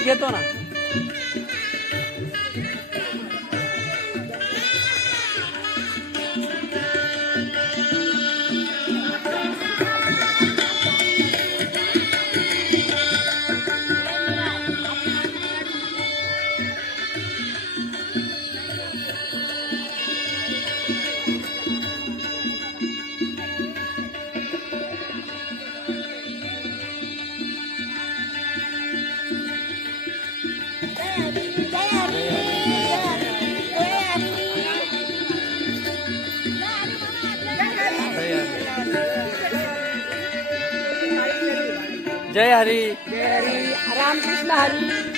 Mic घेतो ना. जय हरी. जय हरी. रामकृष्ण हरी.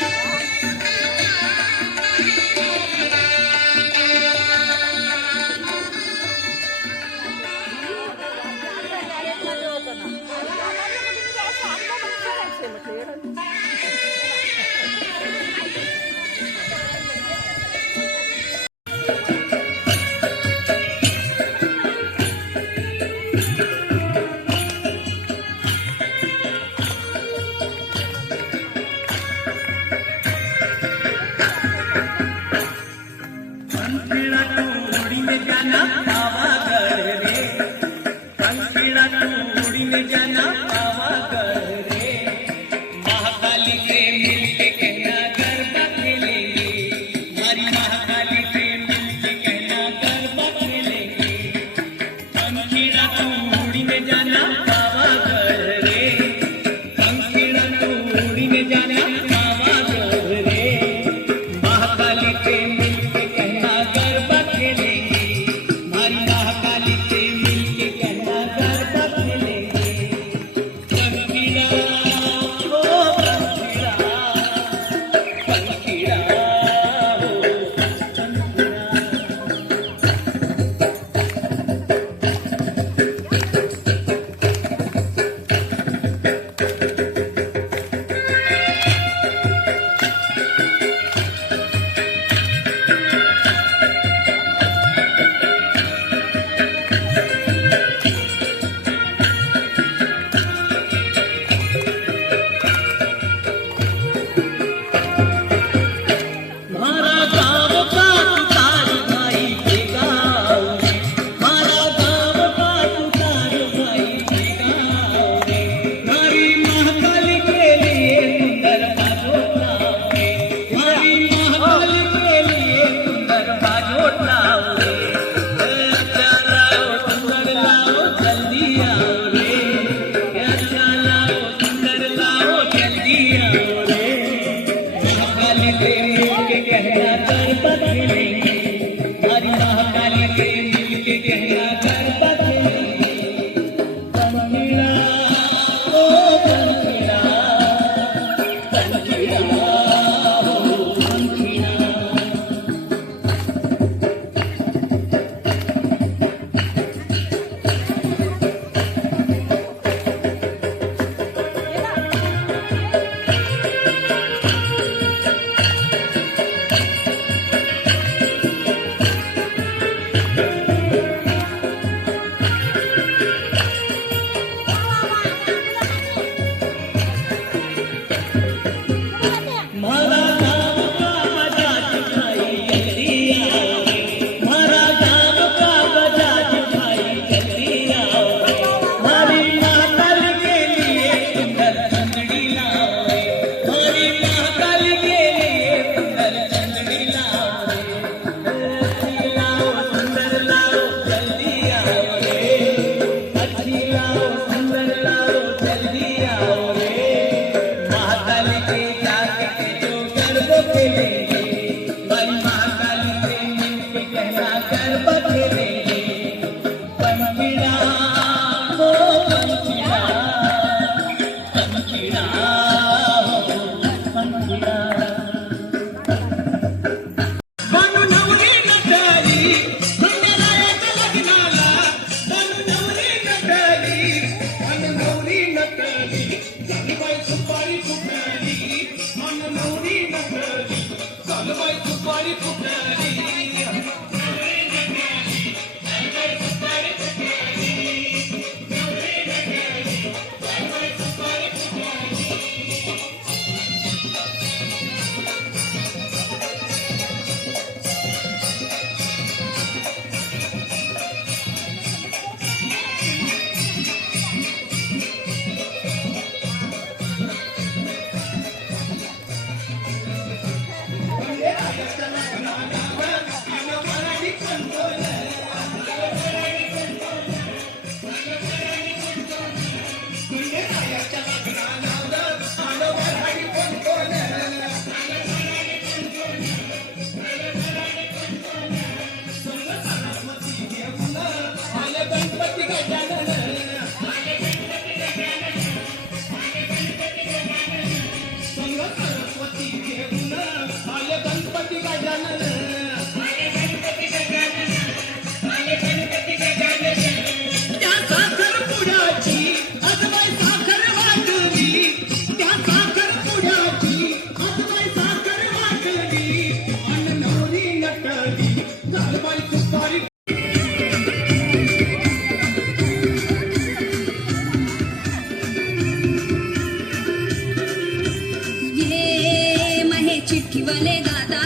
ये महे चिठ्ठीवाले दादा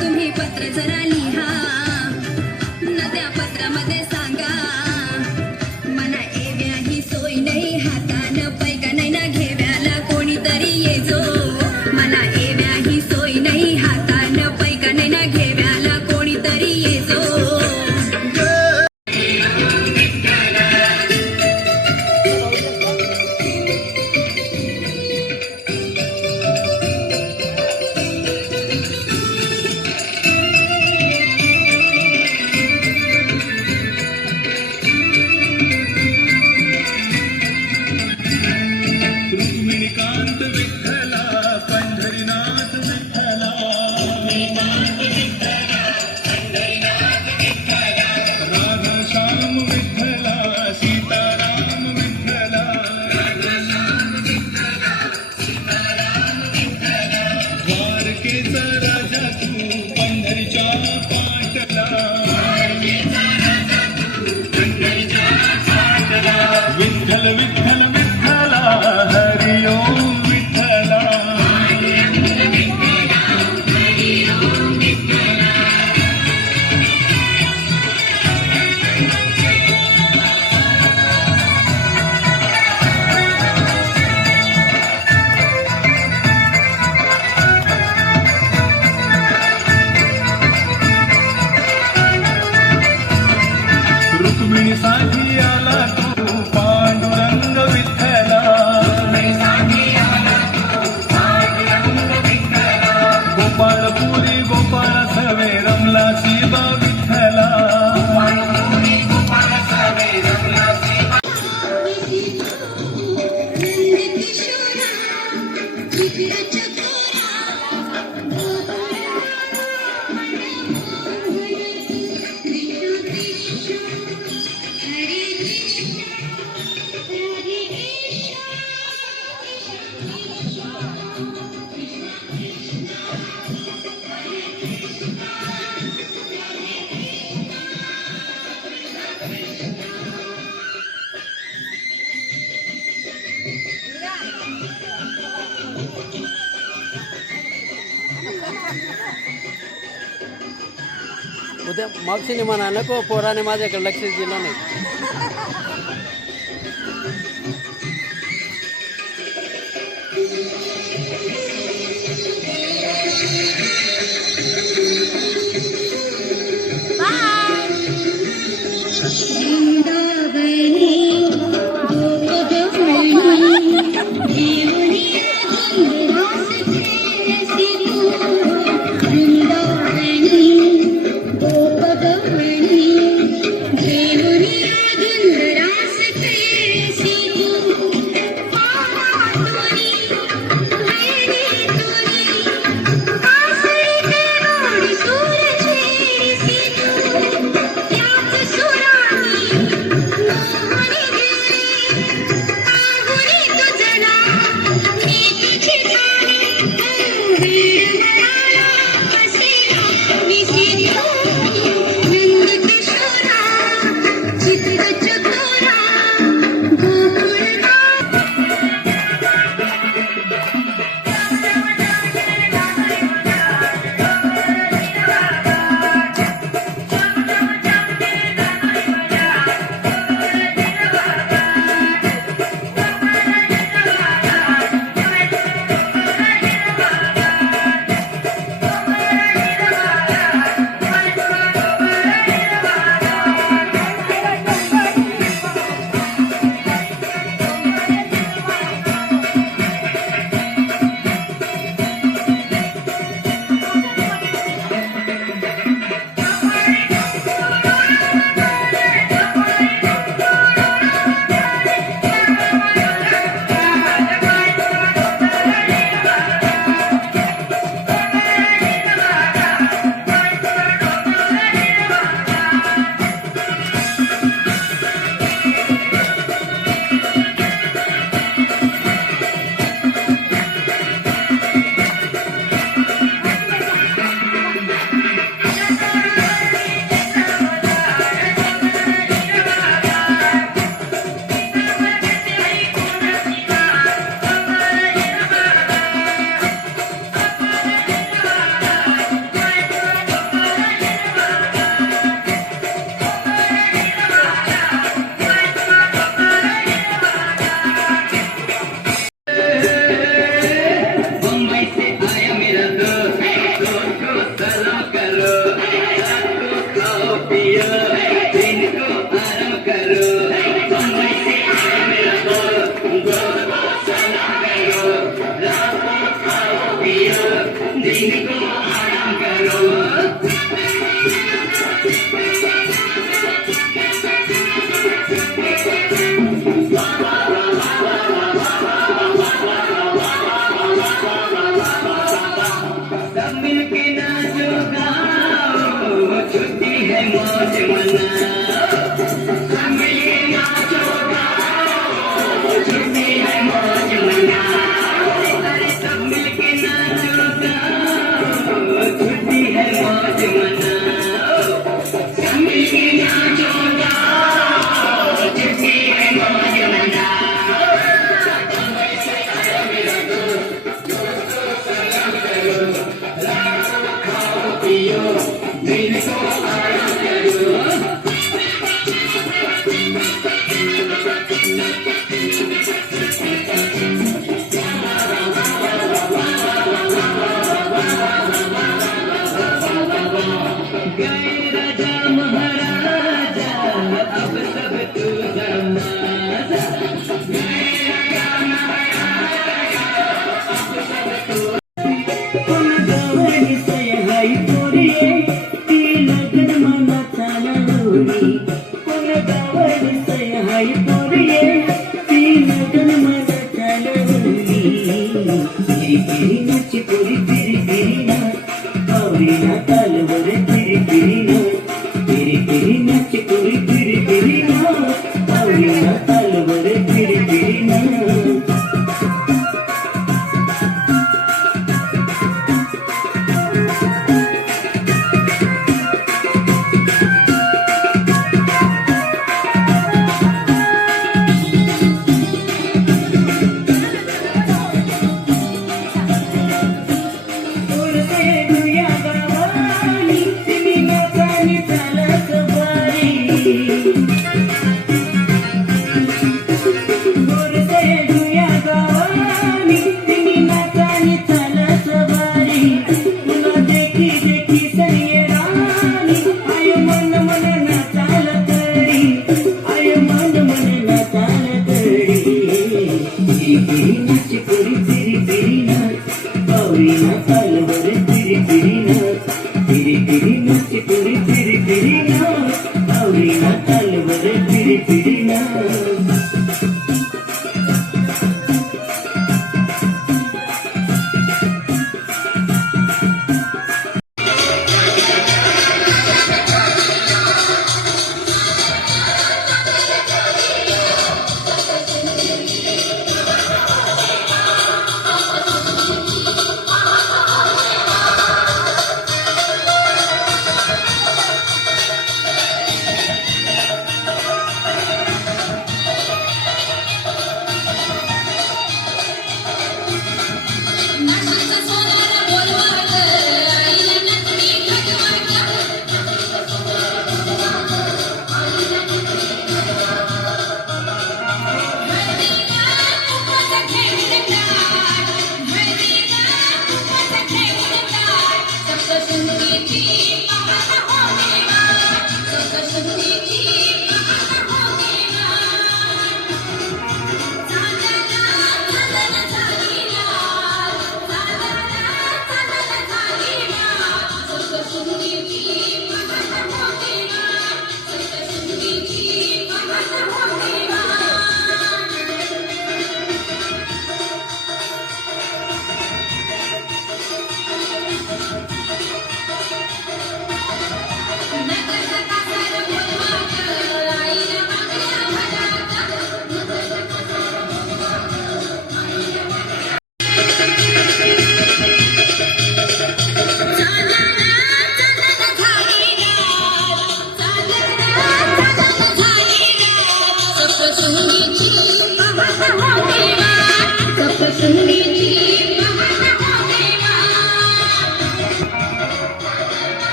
तुम्ही पत्र जरा लिहा न त्या पत्रामध्ये सांगा मना एव्या ही सोय नाही हातानं पैका नाही ना घेव्याला कोणीतरी ये जो मना एव्या ही सोय नाही हातानं पैका नाही ना घेव्याला कोणीतरी ये जो रुक्मिणीकांत विठ्ठला पंढरीनाथ विठ्ठला राधा श्याम विठ्ठला सीताराम विठ्ठला द्वारकेचा राजा तू पंढरीच्या पाटला विठ्ठल विठ्ठल विठ्ठला हरि ओम विठ्ठला रुक्मिणीसाठी आला तू पांडुरंग विठ्ठला गोपाळपुरी गोपाळ सवे रमला शिवा विठ्ठला उद्या मावशीने म्हणा नको पोराने माझ्याकडे लक्ष दिलं नाही. पियो दिन को आराम करो बम्बई से आए मेरा गोल सलाम करो रात को खाओ पियो दिन को आराम करो सब मिलके नाचो गाओ छुट्टी है मौज मनाओ सब मिलके नाचो गाओ छुट्टी है मौज मनाओ अरे सब मिलके नाचो गाओ छुट्टी है मौज मनाओ सब मिलके नाचो गाओ छुट्टी है मौज मनाओ पियो दिल को आराम करो गए राजा महाराजा अब सब तू जमाजा गए राजा महाराजा अब सब तू कोण गवळी सहाय पोरिये ती लगन मला चालवली कोण गवळी सहाय पोरिये ती लगन मला चालवली फिरी नाची पोरी फिरी ना पावरीना तालवर फिरी नाची पोरी फिरी ना पावरीना तालवर फिरी ना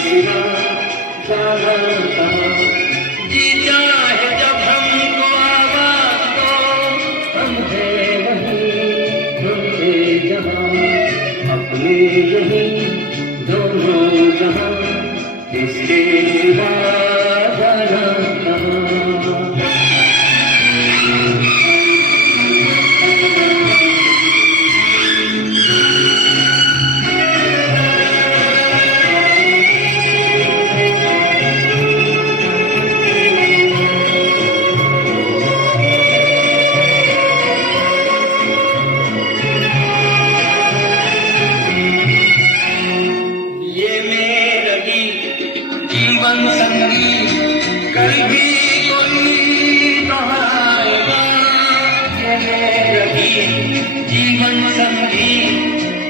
सिवा जाना कहाँ। जी चाहे जब हमको आवाज दो, हम हैं वहीं हमसे जहाँ, अपने यहीं दोनों जहाँ, इसके सिवा जाना कहाँ। जीवन संगी कल भी कोई दोहराएगा, ये मेरा गीत जीवन संगी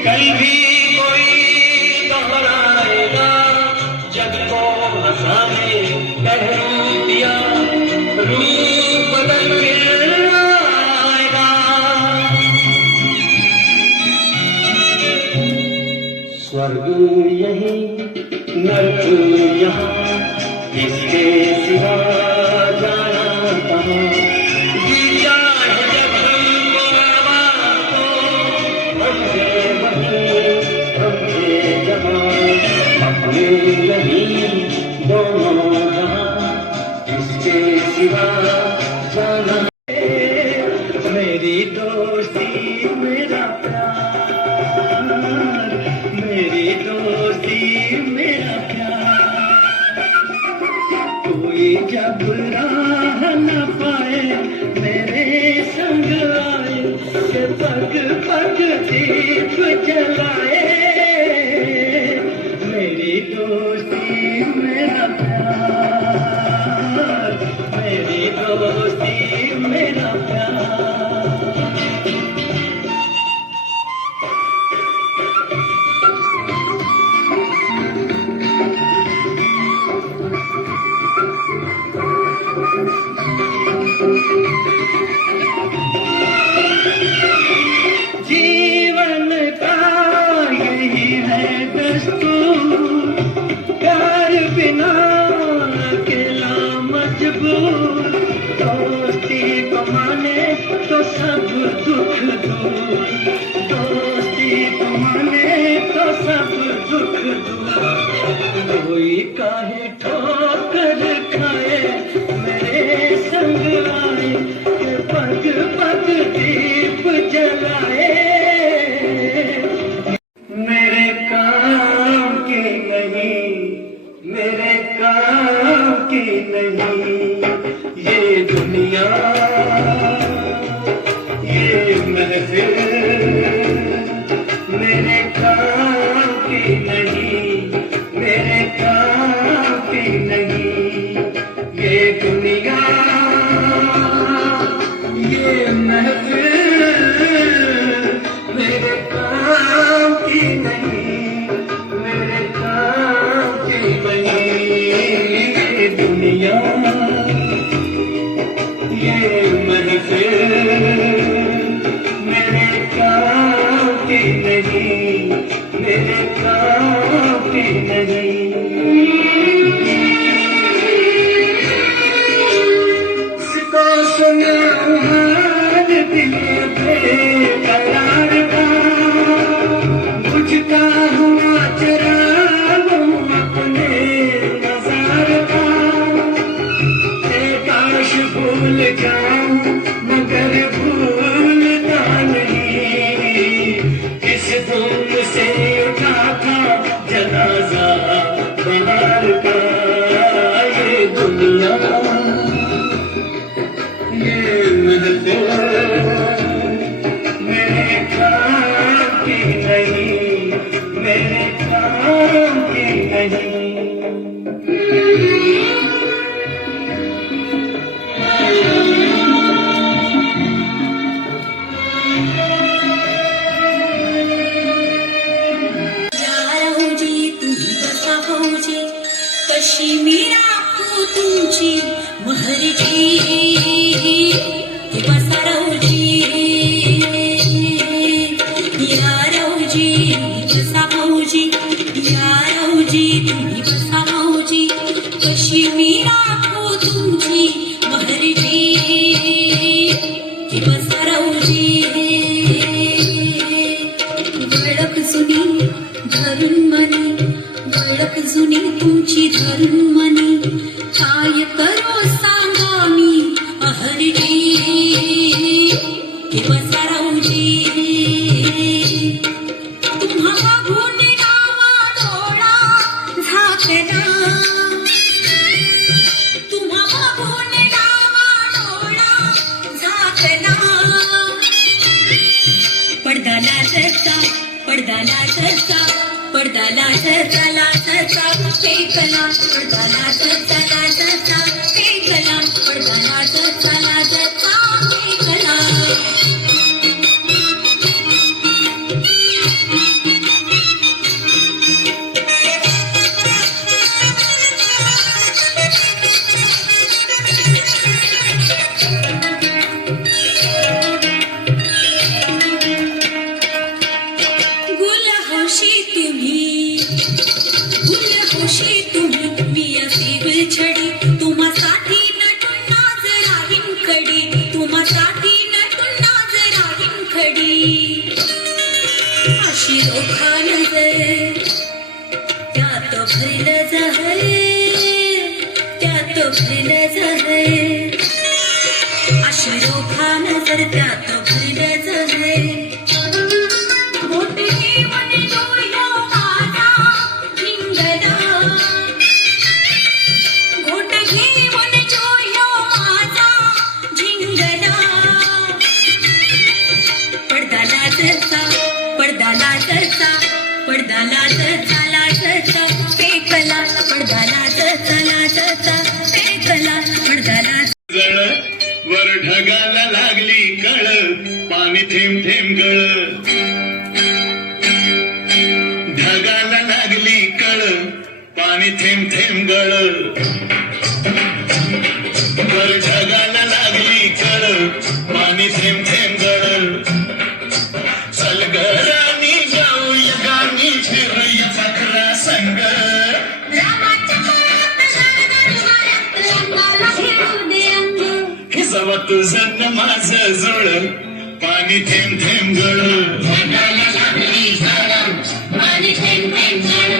कल भी कोई दोहराएगा। जग को हंसाने कह दिया, रूप बदल के आएगा। स्वर्ग यही नर्क यहाँ, इसके सिवा जाना कहाँ। जी चाहे जब हमको आवाज दो, हमसे वहीं हमसे जहाँ, अपने यहीं दोनों जहाँ, इसके सिवा जाना। मेरी दोस्ती मेरा प्यार, मेरी दोस्ती मेरा प्यार, कोई जब राह न पाए मेरे संग आए, के पग पग दीप जलाए। मेरी दोस्ती मेरा प्यार, मेरी दोस्ती मेरा प्यार। जीवन का यही है दस्तूर, प्यार बिना अकेला मजबूर, दोस्ती को माने तो सब दुख दूर, दोस्ती को माने तो सब दुख दूर। कोई काहे ठोकर खाए मेरे संग आए, के पग पग दीप जलाए। मेरे काम की नहीं, मेरे काम की नहीं, ये दुनिया ये महफिल, मेरे काम की नहीं, मेरे काम की नहीं, ये दुनिया ये महफिल, मेरे काम की नहीं, मेरे काम की नहीं, ये दुनिया ये महफिल, मेरे काम की नहीं, मेरे काम की नहीं। इसको सुनाऊं हाल दिल बेकरार का, मुझका हुआ चराऊं अपने नज़ार का। काश भूल जाऊं मगर भूलता नहीं, किस धुन से उठा था जनाजा बाहर का। ये दुनिया ये महफिल, मेरे काम की नहीं, मेरे काम की नहीं। कशी मी राखू तुमची महरजी, बसा राऊजी, या राऊजी, बसा भाऊजी, या राऊजी तुम्ही अशी मी राखो तुमची महर्जी किंवा सरवजी गळक जुनी धरून मनी गळक जुनी तुमची धरून मनी काय करो सांगा मी अहर्जी किंवा सरवजी तुम्हा मागून डावा डोळा झाकला तुम्हा मागून डावा डोळा झाकला पडदा लाटचा पडदा लाटचा पडदा लाटचा लाटचा फेकला पडदा लाटचा लाटचा फेकला पडदा लाटचा लाटचा फेकला गुलहोशी तुम्ही मी असे गुलछडी तुम्हासाठी नटून नाच राहीन खडी तुम्हासाठी नटून नाच राहीन खडी अशी रोखा नजर त्यात भरलं जहर त्यात भरलं जहर अशी रोखा नजर त्यात भरलं जहर मोठे मन डोळ्या माझा भिंगला घोट घेऊन डोळ्या माझा झिंगला पडदा लाटचा पडदा लाटचा पडदा लाटचा लाटचा फेकला पडदा लाटचा लाटचा फेकला पडदा लाट वर ढगाला लागली कळ पाणी थेंब थेंब गळ ढगाला लागली कळ पाणी थेंब थेंब गळ वर ढगाला लागली कळ पाणी थेंब थेंब गळ सलगरानी जाऊया गाणी फिरूया चक्रा संग सवा तुझं माझं जुळ पाणी थेंब थेंब गळ पाणी थेंब थेंब गळ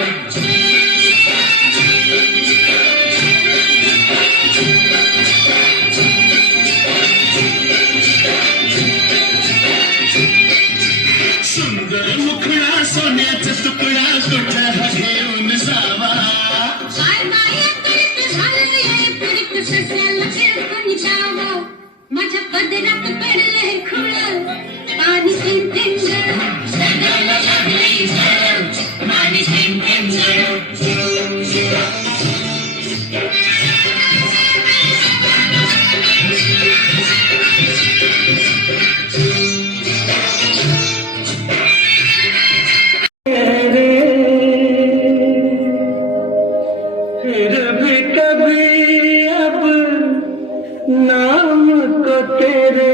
सुंदर मुखडा सोन्याचा तुकडा कुठं घेऊन जावा काय माया करत झालंय पडत सगळ्याला फिरकून जावं माझ्या पदरात पडलंय खुळ पाणी थेंब थेंब गळ सगळ्याला लागलंय झळ पाणी थेंब थेंब गळ फिर भी कभी अब नाम तो तेरे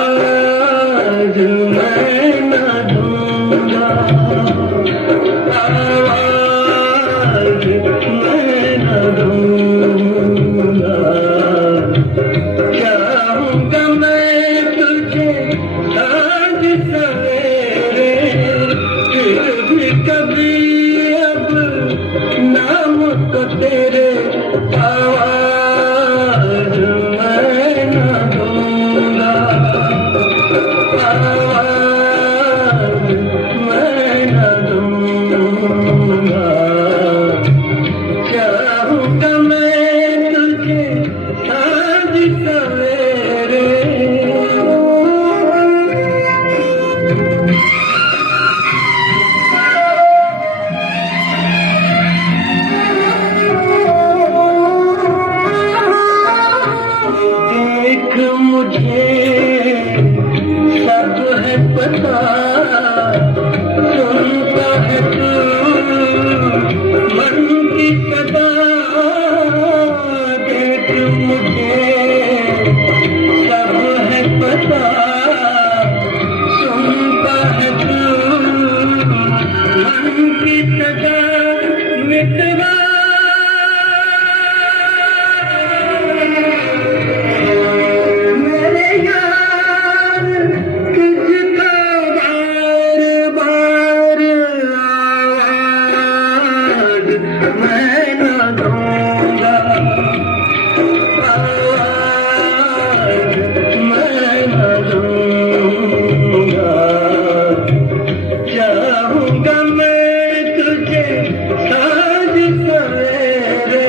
आवाज मैं न दूंगा आवाज मैं न दूंगा चाहूंगा मैं तुझे आज सवेरे फिर भी कभी अब नाम तो मैं न दूंगा मैं न दूंगा चाहूंगा मैं तुझे साँझ सवेरे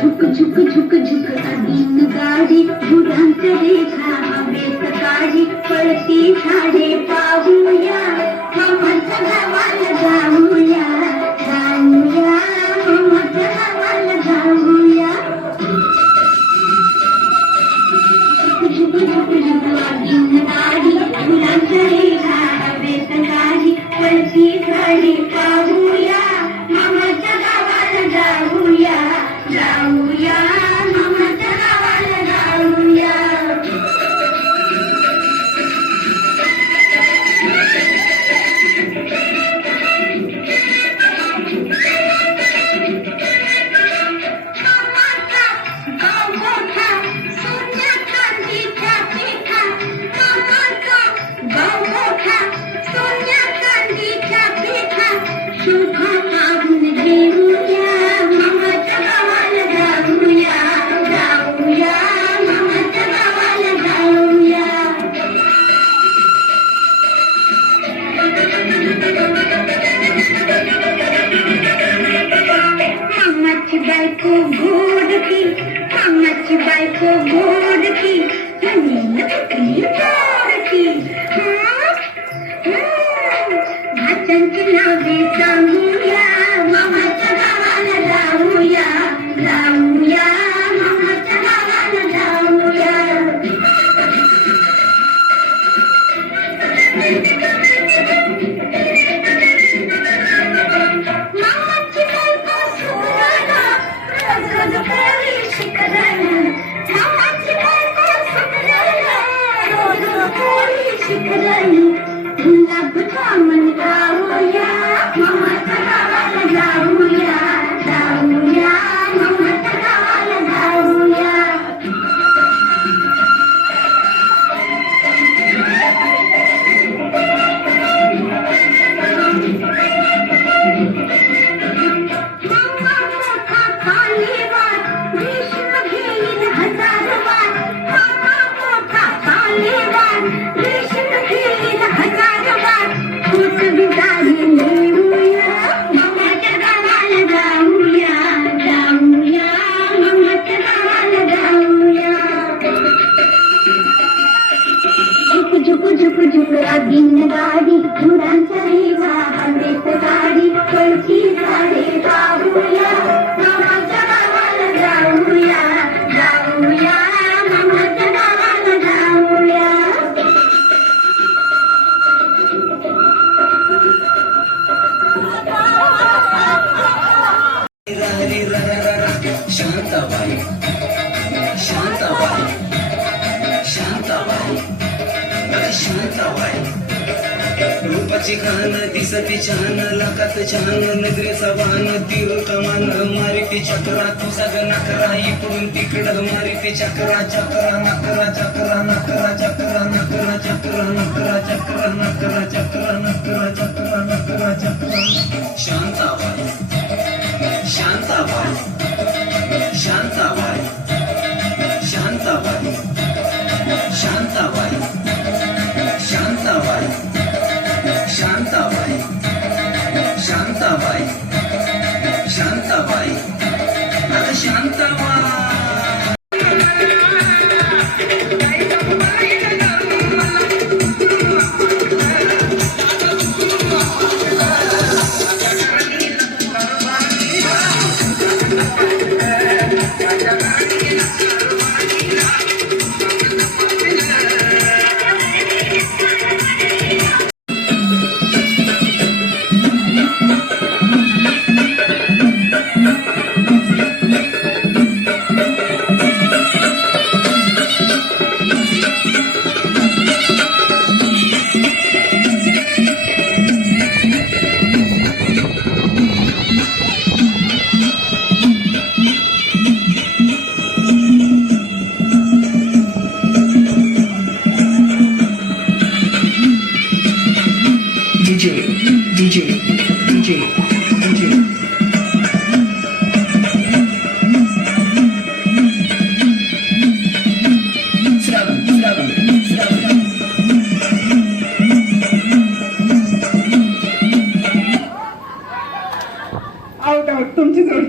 झुक झुक झुक झुक अधीन गाडी बुडांत रेखा हवेत काळी पळती झाडे पाहूया मामाच्या गावाला जाऊया जाऊया मामाच्या गावाला जाऊया झुक झुक झुक अधीन गाडी बुडांत रेखा हवेत काळी पळती झाडे पाहूया मामाच्या गावाला जाऊया जाऊया मामाच्या गावाला जाऊया मामाचा गाव मोठा सोन्या चांदीचा पेठा मामाचा गाव मोठा सोन्या चांदीचा पेठा शोभा पाहून घेऊया मामाच्या गावाला जाऊया जाऊया मामाच्या गावाला जाऊया मामाची बायको गोडकी मामाची बायको गोडकी म्हणून तुटली गोडकी भाच्यांची नावे सांगूया मामाच्या गावाला जाऊया जाऊया मामाच्या गावाला जाऊया मामाची बायको सुकराला रोज रोज पोळी शिकराला मामाची बायको सुकराला रोज रोज पोळी शिकराला गुलाब जामुन खाऊया मामाच्या रूपाची खान दिसती छान लाखात छान नजरेचा वाहन तीर कमान मारिती चक्रा तुझा ग नकरा इकडून तिकडं मारिती चक्रा चक्रा नकरा चक्रा नकरा चक्रा नकरा चक्रा नकरा चक्रा नकरा चक्रा नकरा चक्रा नकरा चक्रा शांताबाई शांताबाई शांताबाई शांताबाई शांताबाई शांताबाई शांताबाई शांताबाई शांताबाई अगं शांताबाई आउट आउट तुमची जोड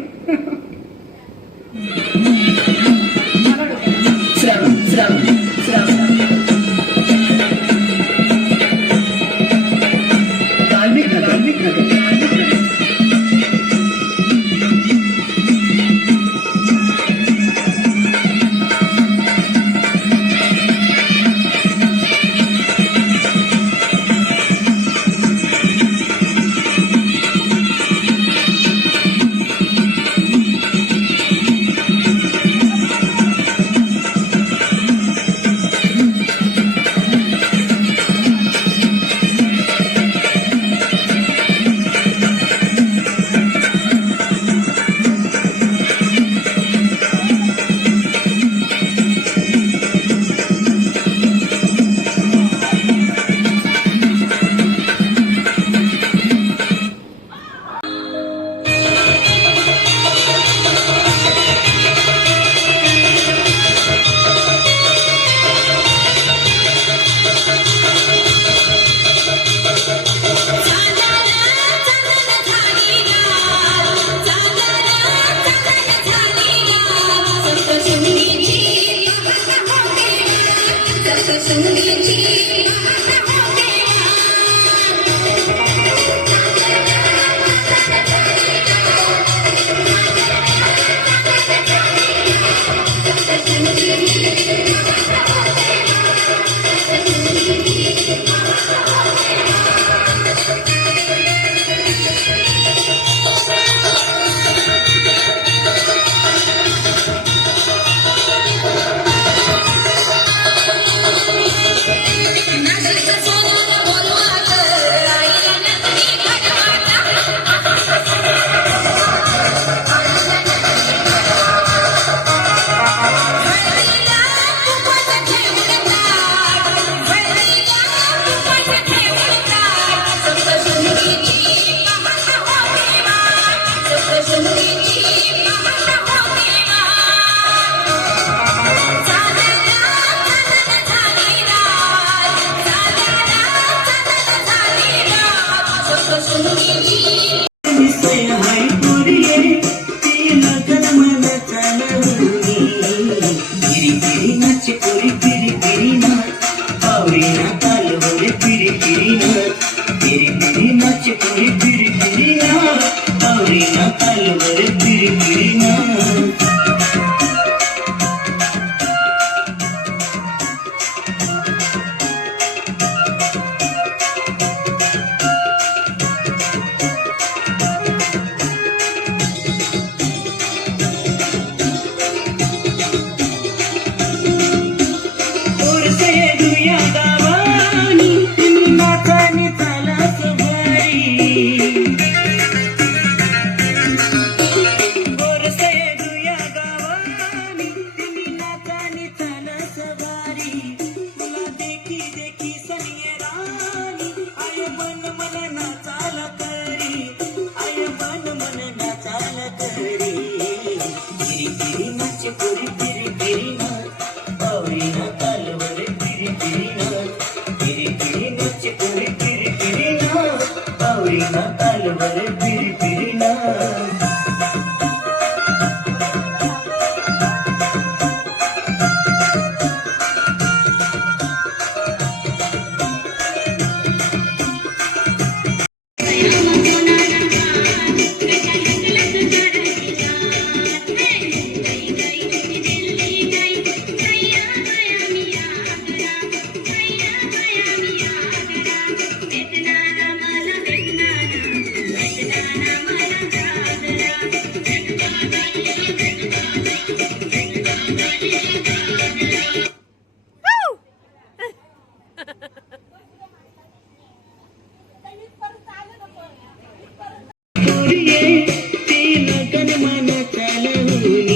पावरीना तालवर फिरी फिरीना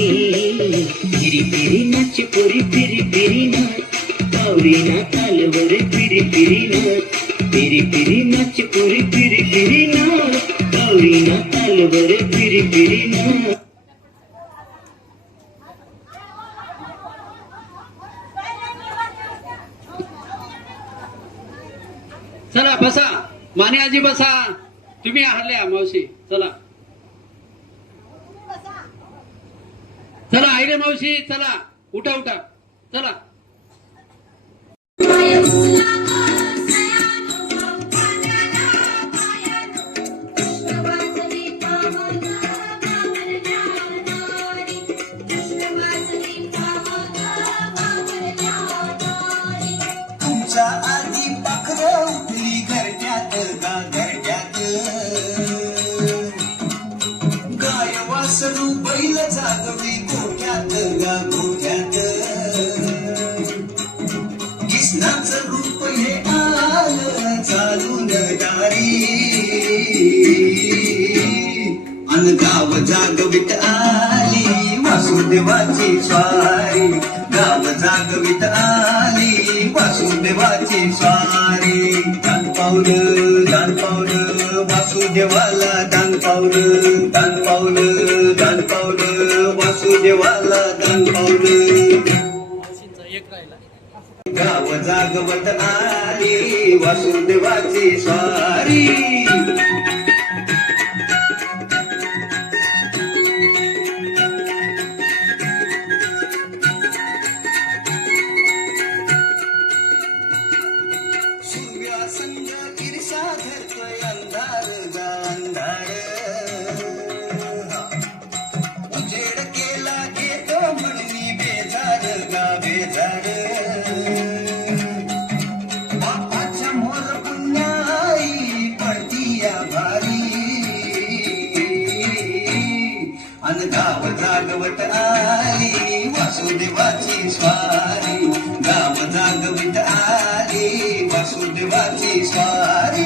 फिरी फिरी नाच पोरी फिरी फिरी नाच पावरीना तालवर फिरी फिरी नाच फिरी फिरी नाच पोरी फिरी फिरी नाच पावरीना तालवर फिरी फिरी नाच चला बसा, माने आजी बसा, तुम्ही हरल्या मावशी. चला चला आईरे मावशी, चला उठा उठा, चला. तुमच्या आधी पाखरं उठली घरट्यात गा घरट्यात गाय वासरू बैल जागवी गोठ्यात गा गोठ्यात किसनाचं रूप हे आलं चालून दारी अन गाव जागवित आली वासुदेवाची स्वारी गाव जागवित आली वासुदेवाची स्वारी दान पावलं वासुदेवाला दान पावलं वासुदेवाला दान पावलं गाव जागवत आली वासुदेवाची स्वारी संग ईर्षा धरतोय अंधार गा अंधार उजेड केला घेतो म्हणून बेजार गा बेजार बापाच्या मोर पुण्याई पडती या भारी अन गाव जागवत आली वासुदेवाची स्वारी गाव जागवित आली वासुदेवाची स्वारी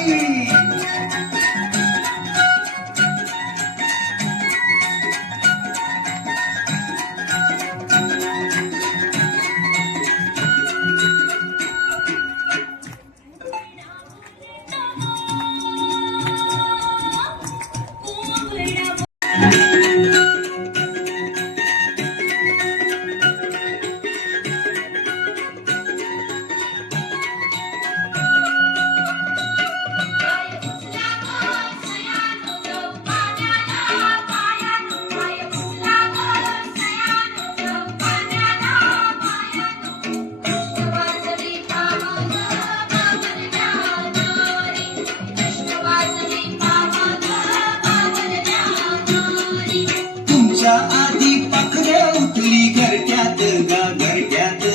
तुमच्या आधी पाखरे उठली घरट्यात गा घरट्यात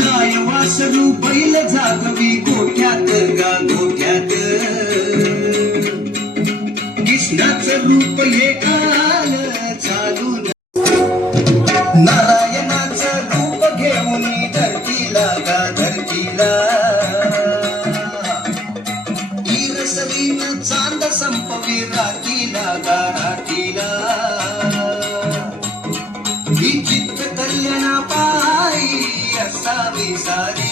गाय वासरू बैल जागवी गोठ्यात गा गोठ्यात कृष्णाचं रूप हे आलं चालून नारायणाचं रूप घेऊन धरतीला गा धरतीला ईरसरीन चांद संपवी राखीला गा राखीला ही चित्त कल्याणा पायी असावी सारी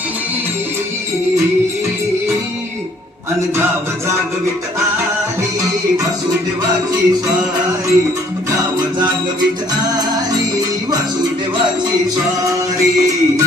अन गाव जागवित आली वासुदेवाची स्वारी गाव जागवित आली वासुदेवाची स्वारी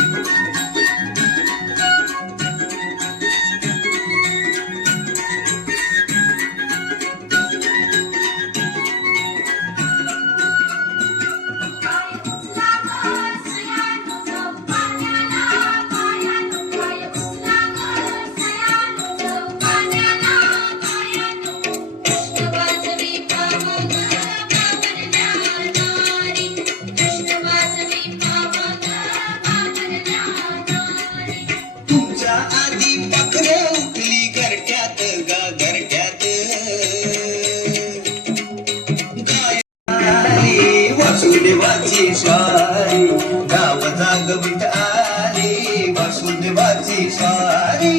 स्वारी गाव जागवित आली वासुदेवाची स्वारी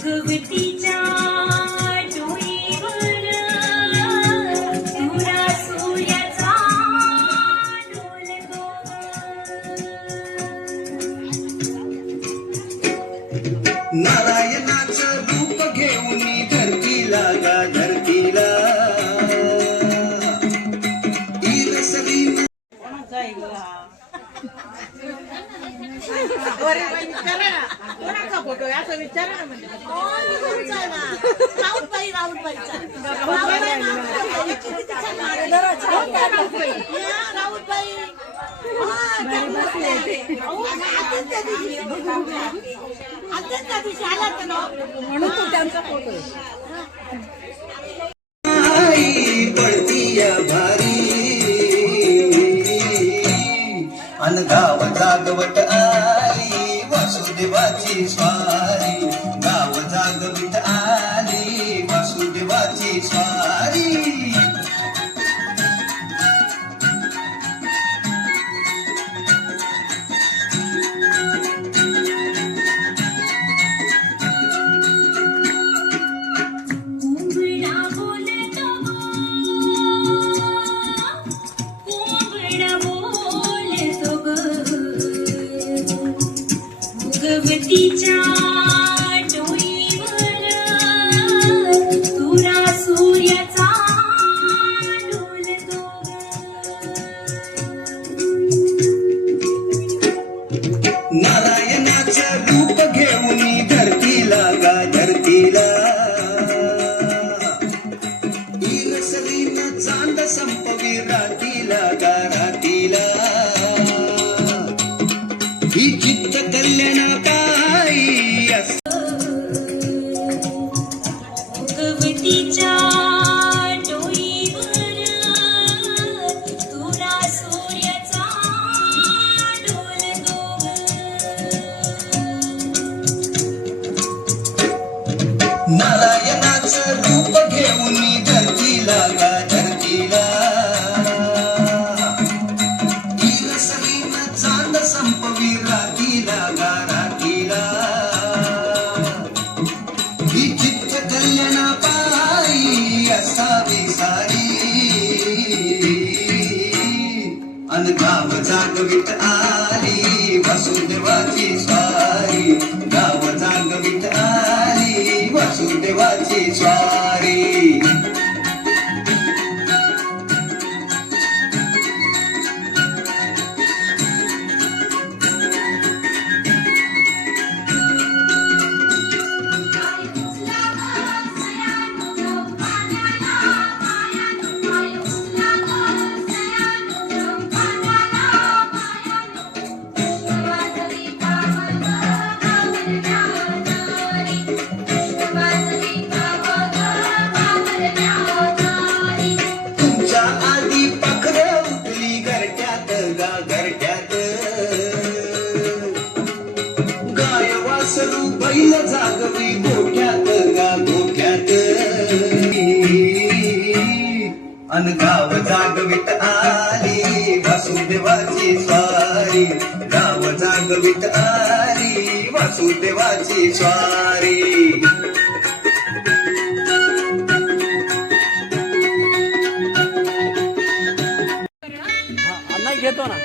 भगवतीच्या डोईवर तुरा सूर्याचा डोलतो नारायणाचं रूप घेऊन धरतीला गा धरतीला इरसली फोटो असं विचारा ना म्हणजे म्हणून तो त्यांचा फोटो पडतीया भारी अन गाव जागवत आली वासुदेवाची स्वारी गाव जागवित आली वासुदेवाची स्वारी भगवतीच्या डोईवर तुरा सूर्याचा डोलतो नारायणाचं रूप घेऊन धरतीला गा धरतीला इरसलीनं चांद संपवी रातीला गा रातीला ही चित्त कल्याणाताई भगवतीच्या डोईवर तुरा सूर्याचा डोलतो नारायणाचं रूप घेऊन धरतीला गा धरतीला इरसलीनं चांद संपवी रातीला गा रातीला ही चित्त कल्याणा पायी असावी सारी अन गाव जागवित आली वासुदेवाची स्वारी गाव जागवित आली वासुदेवाची स्वारी तुमच्या आधी पाखरं उठली घरट्यात गा घरट्यात गाय वासरू बैल जागवी गोठ्यात गा गोठ्यात अन गाव जागवित आली वासुदेवाची स्वारी गाव जागवित आली वासुदेवाची स्वारी नाही घेतो ना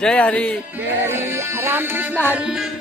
जय हरी. रामकृष्ण हरी.